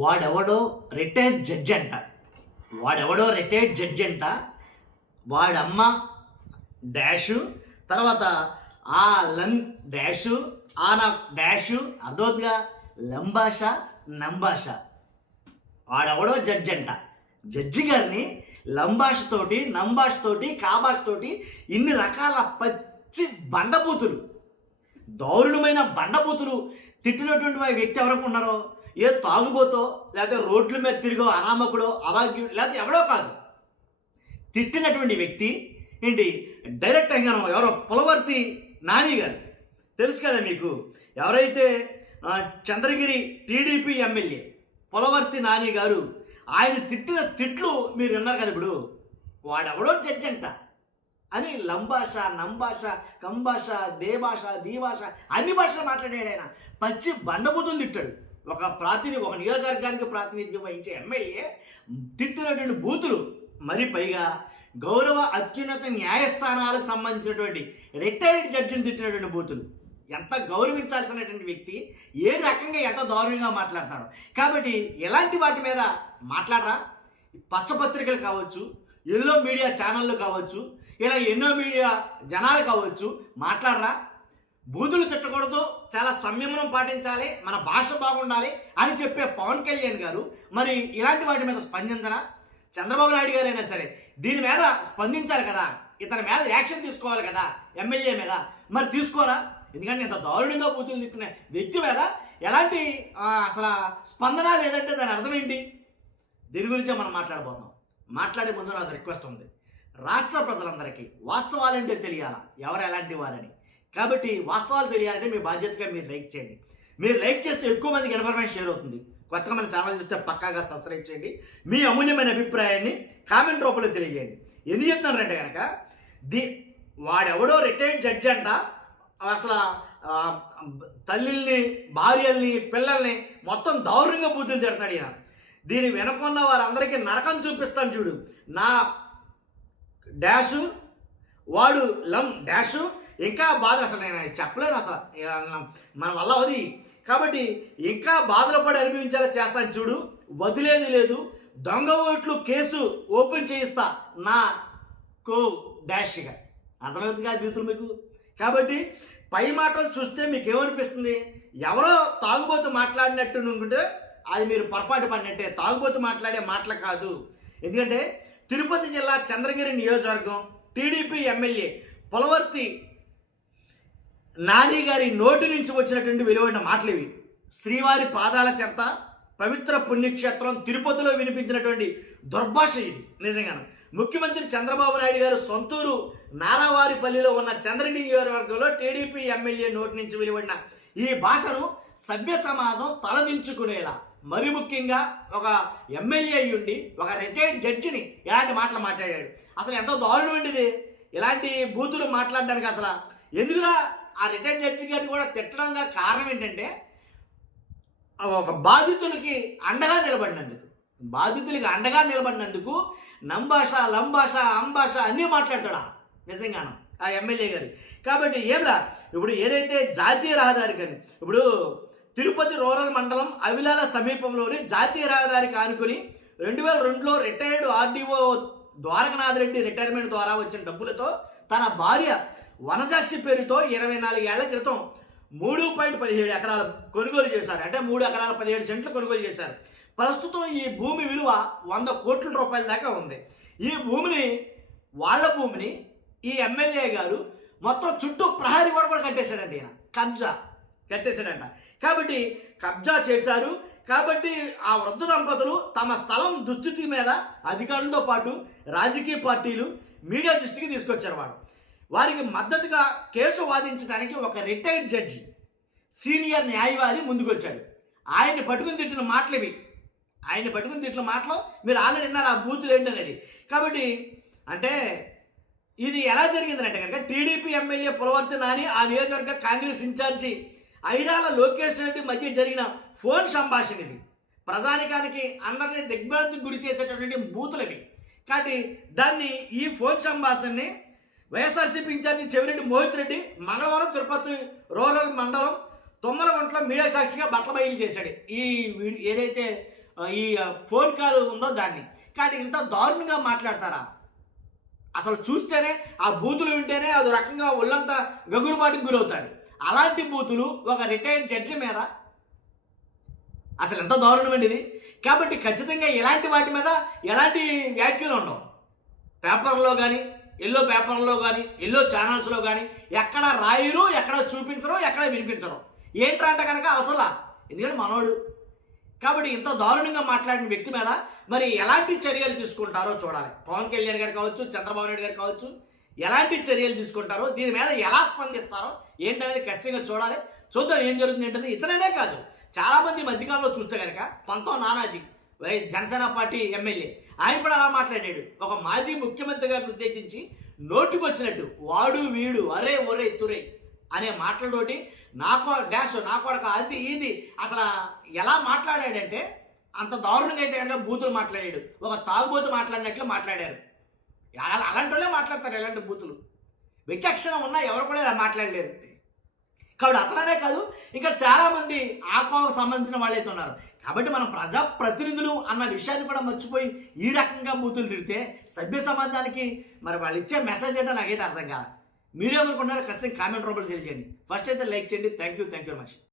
వాడెవడో retired judge అంట. వాడమ్మ dash, తర్వాత ఆ లం డాషు, ఆ నా డాషు అర్థవుతుందిగా, లంబాష నంబాష. వాడెవడో జడ్జి అంట. జడ్జి గారిని లంబాషతోటి, నంబాషతోటి, కాబాషతోటి ఇన్ని రకాల పచ్చి బండబూతులు, దారుణమైన బండబూతులు తిట్టినటువంటి వ్యక్తి ఎవరనుకున్నారో, ఏ తాగుబోతో, లేకపోతే రోడ్ల మీద తిరిగో అనామకుడో, అభాగ్యుడు, లేకపోతే ఎవడో కాదు. తిట్టినటువంటి వ్యక్తి ఏంటి, డైరెక్ట్ అయ్యాను. ఎవరో పులవర్తి నాని గారు తెలుసు కదా మీకు. ఎవరైతే చంద్రగిరి టీడీపీ ఎమ్మెల్యే పులవర్తి నాని గారు, ఆయన తిట్టిన తిట్లు మీరు విన్నారు కదా. ఇప్పుడు వాడెవడో జడ్జి అంట అని లంబాష, నంబాష, కంబాష, దేభాష, దీభాష అన్ని భాషలు మాట్లాడాడు ఆయన. పచ్చి బండబూతులు తిట్టాడు. ఒక నియోజకవర్గానికి ప్రాతినిధ్యం వహించే ఎమ్మెల్యే తిట్టినటువంటి బూతులు, మరి పైగా గౌరవ అత్యున్నత న్యాయస్థానాలకు సంబంధించినటువంటి రిటైర్డ్ జడ్జిని తిట్టినటువంటి బూతులు. ఎంత గౌరవించాల్సినటువంటి వ్యక్తి ఏ రకంగా ఎంత దారుణంగా మాట్లాడుతున్నాడు. కాబట్టి ఎలాంటి వాటి మీద మాట్లాడరా? పచ్చపత్రికలు కావచ్చు, ఎల్లో మీడియా ఛానళ్ళు కావచ్చు, ఇలా ఎన్నో మీడియా జనాలు కావచ్చు, మాట్లాడరా? బూతులు తిట్టకూడదు, చాలా సంయమనం పాటించాలి, మన భాష బాగుండాలి అని చెప్పే పవన్ కళ్యాణ్ గారు మరి ఇలాంటి వాటి మీద స్పందించరా? చంద్రబాబు నాయుడు గారు అయినా సరే దీని మీద స్పందించాలి కదా, ఇతని మీద యాక్షన్ తీసుకోవాలి కదా, ఎమ్మెల్యే మీద. మరి తీసుకోరా? ఎందుకంటే ఇంత దారుణంగా బూతులు తిట్టిన వ్యక్తి మీద ఎలాంటి అసలు స్పందన లేదంటే దాని అర్థం ఏంటి? దీని గురించే మనం మాట్లాడబోతున్నాం. మాట్లాడే ముందు నాకు రిక్వెస్ట్ ఉంది, రాష్ట్ర ప్రజలందరికీ వాస్తవాలేంటో తెలియాలా, ఎవరు ఎలాంటి వారని. కాబట్టి వాస్తవాలు తెలియాలంటే మీ బాధ్యతగా మీరు లైక్ చేయండి. మీరు లైక్ చేస్తే ఎక్కువ మందికి ఇన్ఫర్మేషన్ షేర్ అవుతుంది. కొత్తగా మన ఛానల్ చూస్తే పక్కాగా సబ్స్క్రైబ్ చేయండి. మీ అమూల్యమైన అభిప్రాయాన్ని కామెంట్ రూపంలో తెలియజేయండి. ఎందుకు చెప్తున్నారంటే కనుక, వాడెవడో రిటైర్డ్ జడ్జి అంట, అసలు తల్లిల్ని, భార్యల్ని, పిల్లల్ని మొత్తం దారుణంగా బూతులు తిడతాడు ఈయన. దీని వెనకున్న వారందరికీ నరకం చూపిస్తాను చూడు. నా డాషు, వాడు లం డాషు, ఇంకా బాధ. అసలు నేను చెప్పలేను, అసలు మన వల్ల అది. కాబట్టి ఇంకా బాధలు పడి అనుభవించేలా చేస్తాను చూడు, వదిలేది లేదు. దొంగ ఓట్లు కేసు ఓపెన్ చేయిస్తా నా కో డాష్గా. అర్థమవుతుంది కాదు జీవితం మీకు. కాబట్టి పై మాటలు చూస్తే మీకు ఏమనిపిస్తుంది? ఎవరో తాగుబోతు మాట్లాడినట్టు అనుకుంటే అది మీరు పొరపాటు పడినట్టే. తాగుబోతు మాట్లాడే మాటలు కాదు. ఎందుకంటే తిరుపతి జిల్లా చంద్రగిరి నియోజకవర్గం టీడీపీ ఎమ్మెల్యే పులవర్తి నాని గారి నోటి నుంచి వచ్చినటువంటి వెలువడిన మాటలు ఇవి. శ్రీవారి పాదాల చెత్త, పవిత్ర పుణ్యక్షేత్రం తిరుపతిలో వినిపించినటువంటి దుర్భాష ఇది. నిజంగాను ముఖ్యమంత్రి చంద్రబాబు నాయుడు గారు సొంతూరు నారావారిపల్లిలో ఉన్న చంద్రగిరి నియోజకవర్గంలో టీడీపీ ఎమ్మెల్యే నోటి నుంచి వెలువడిన ఈ భాషను సభ్య సమాజం తలదించుకునేలా, మరి ముఖ్యంగా ఒక ఎమ్మెల్యే అయ్యుండి ఒక రిటైర్డ్ జడ్జిని ఇలాంటి మాటలు మాట్లాడాడు. అసలు ఎంతో దారుణమైనది ఇలాంటి బూతులు మాట్లాడడానికి. అసలు ఎందుకురా ఆ రిటైర్డ్ జడ్జి గారిని కూడా తిట్టడంగా కారణం ఏంటంటే, ఒక బాధితులకి అండగా నిలబడినందుకు నంబాష, లంబాష, అంబాష అన్నీ మాట్లాడతాడా నిజంగాను ఆ ఎమ్మెల్యే గారు. కాబట్టి ఏంలా ఇప్పుడు ఏదైతే జాతీయ రహదారి కానీ, ఇప్పుడు తిరుపతి రూరల్ మండలం అవిలాల సమీపంలోని జాతీయ రహదారికి ఆనుకుని 2002లో retired RDO Dwarakanath Reddy retirement ద్వారా వచ్చిన డబ్బులతో తన భార్య వనజాక్షి పేరుతో 24 ఏళ్ల క్రితం 3.17 ఎకరాలు కొనుగోలు చేశారు. అంటే 3 ఎకరాల 17 సెంట్లు కొనుగోలు చేశారు. ప్రస్తుతం ఈ భూమి విలువ 100 కోట్ల రూపాయల దాకా ఉంది. ఈ భూమిని, వాళ్ళ భూమిని ఈ ఎమ్మెల్యే గారు మొత్తం చుట్టూ ప్రహరీ కూడా కట్టేశాడండి. ఈయన కబ్జా కట్టేశాడంట. కాబట్టి కబ్జా చేశారు. కాబట్టి ఆ వృద్ధ దంపతులు తమ స్థలం దుస్థితి మీద అధికారులతో పాటు రాజకీయ పార్టీలు మీడియా దృష్టికి తీసుకొచ్చారు. వారికి మద్దతుగా కేసు వాదించడానికి ఒక రిటైర్డ్ జడ్జి, సీనియర్ న్యాయవాది ముందుకొచ్చాడు. ఆయన్ని పట్టుకుని తిట్టిన మాటలు ఇవి. మీరు ఆల్రెడీ విన్నారు ఆ బూతులు ఏంటనేది. కాబట్టి అంటే ఇది ఎలా జరిగిందంటే కనుక, టీడీపీ ఎమ్మెల్యే పులవర్తి నాని ఆ నియోజకవర్గ కాంగ్రెస్ ఇన్ఛార్జి ఐరాల లోకేష్ రెడ్డి మధ్య జరిగిన ఫోన్ సంభాషణ ఇది. ప్రజానికానికి అందరినీ దిగ్భ్రాంతికి గురి చేసేటటువంటి బూతులు ఇవి. కాబట్టి ఈ ఫోన్ సంభాషణని వైఎస్ఆర్సీపీ ఇన్ఛార్జి చెవిరెడ్డి మోహిత్ రెడ్డి మంగళవారం తిరుపతి రూరల్ మండలం తొమ్మలగుంటలో మీడియా సాక్షిగా బట్టల బయలు చేశాడు. ఏదైతే ఈ ఫోన్ కాల్ ఉందో దాన్ని. కానీ ఇంత దారుణంగా మాట్లాడతారా? అసలు చూస్తేనే ఆ బూతులు వింటేనే అది రకంగా ఒళ్ళంతా గగురుబాటుకు గురవుతాడు. అలాంటి బూతులు ఒక రిటైర్డ్ జడ్జి మీద అసలు ఎంత దారుణమండి ఇది. కాబట్టి ఖచ్చితంగా ఇలాంటి వాటి మీద ఎలాంటి వ్యాఖ్యలు ఉండవు. పేపర్లో కానీ, ఎల్లో పేపర్లో కానీ, ఎల్లో ఛానల్స్లో కానీ ఎక్కడ రాయరు, ఎక్కడ చూపించరు, ఎక్కడ వినిపించరు. ఏంట్రా అంటే కనుక అసలు ఎందుకంటే మనోడు. కాబట్టి ఇంత దారుణంగా మాట్లాడిన వ్యక్తి మీద మరి ఎలాంటి చర్యలు తీసుకుంటారో చూడాలి. పవన్ కళ్యాణ్ గారు కావచ్చు, చంద్రబాబు నాయుడు గారు కావచ్చు, ఎలాంటి చర్యలు తీసుకుంటారో, దీని మీద ఎలా స్పందిస్తారో ఏంటనేది ఖచ్చితంగా చూడాలి. చూద్దాం ఏం జరుగుతుంది ఏంటంటే. ఇతనే కాదు, చాలామంది మధ్యకాలంలో చూస్తే కనుక పంతో నానాజీ జనసేన పార్టీ ఎమ్మెల్యే ఆయన కూడా అలా మాట్లాడాడు. ఒక మాజీ ముఖ్యమంత్రి గారిని ఉద్దేశించి నోటికి వచ్చినట్టు వాడు వీడు అరే ఒరే తురే అనే మాటలతోటి నాకు డాష్ నా కొడక అది ఇది అసలు ఎలా మాట్లాడాడంటే అంత దారుణంగా అయితే కనుక బూతులు మాట్లాడాడు. ఒక తాగుబోతు మాట్లాడినట్లు మాట్లాడారు. అలాంటి వాళ్ళే మాట్లాడతారు ఎలాంటి బూతులు. విచక్షణ ఉన్నా ఎవరు కూడా ఇలా మాట్లాడలేరు. కాబట్టి అతననే కాదు, ఇంకా చాలామంది ఆ కోవకు సంబంధించిన వాళ్ళైతే ఉన్నారు. కాబట్టి మనం ప్రజాప్రతినిధులు అన్న విషయాన్ని కూడా మర్చిపోయి ఈ రకంగా బూతులు తిడితే సభ్య సమాజానికి మరి వాళ్ళు ఇచ్చే మెసేజ్ ఏంటో నాకైతే అర్థం కాదు. మీరేమనుకుంటున్నారో ఖచ్చితంగా కామెంట్ రూపంలో తెలియజేయండి. ఫస్ట్ అయితే లైక్ చేయండి. Thank you very much.